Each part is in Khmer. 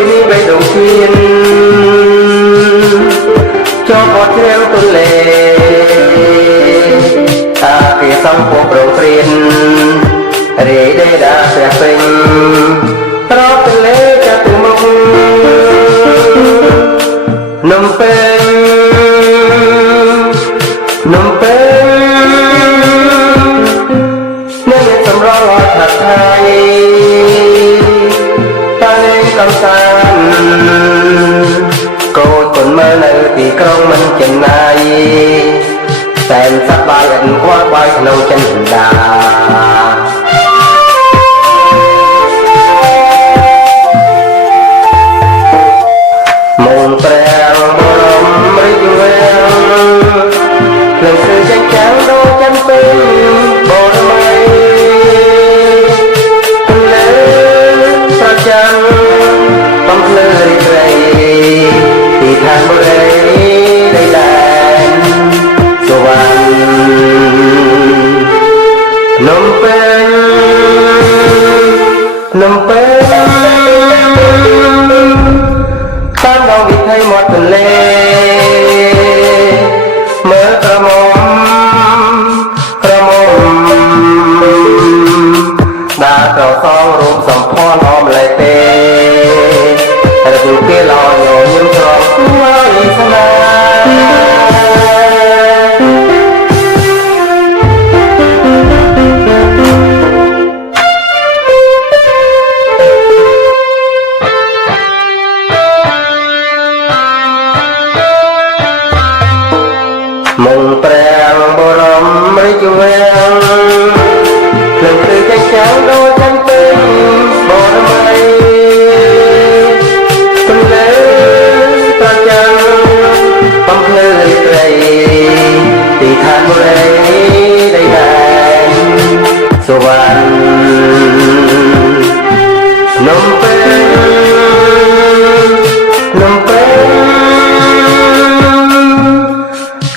ពីនេះបីដងគៀនចូលបត់ជ្រាវទន្លេតាគេសំពោះប្រងព្រៀនរីដេដាព្រះពេញត្រកទន្លេចាក់ទៅមុខនំពេញនំពេញអ្នកមានសម្រងអត់ថាថៃតាលេងកំសាន្តកូនคนមើលនៅទីក្រុងមិនចំណាយសែនសប្បាយអិនខ្វល់បាយក្នុងចិនដាមុនព្រះបរមរាជវាំងភ្លើងគឺចាញ់ចាំងដូចចាំពេញបរមីលើប្រចាំបំភ្លឺរីករាយទីឋានបុរីដីដែនសវណ្ណនំពេញនំពេញតាមដងវិថីមាត់ទន្លេមើលក្រមុំដើរទៅសងរូបសម្ផស្សអមលេទេរកគេឡោញញឹមស្រងស្វាយស្នាមុងព្រះបរមរាជវាំងភ្លើងគឺចាញ់ចាំងដូចចាំពេញបរមីទន្លេប្រចាំបំភ្លឺរីករាយទីឋានបុរីដីដែនសវណ្ណនំពេញនំពេញ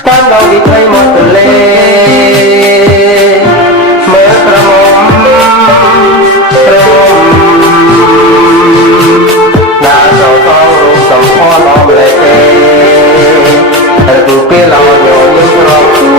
តាមដងវិថីមាត់ទន្លេមើលក្រមុំដើរទៅសងរូបសម្ផស្សអមលេទេរកគេឡោញញឹមស្រង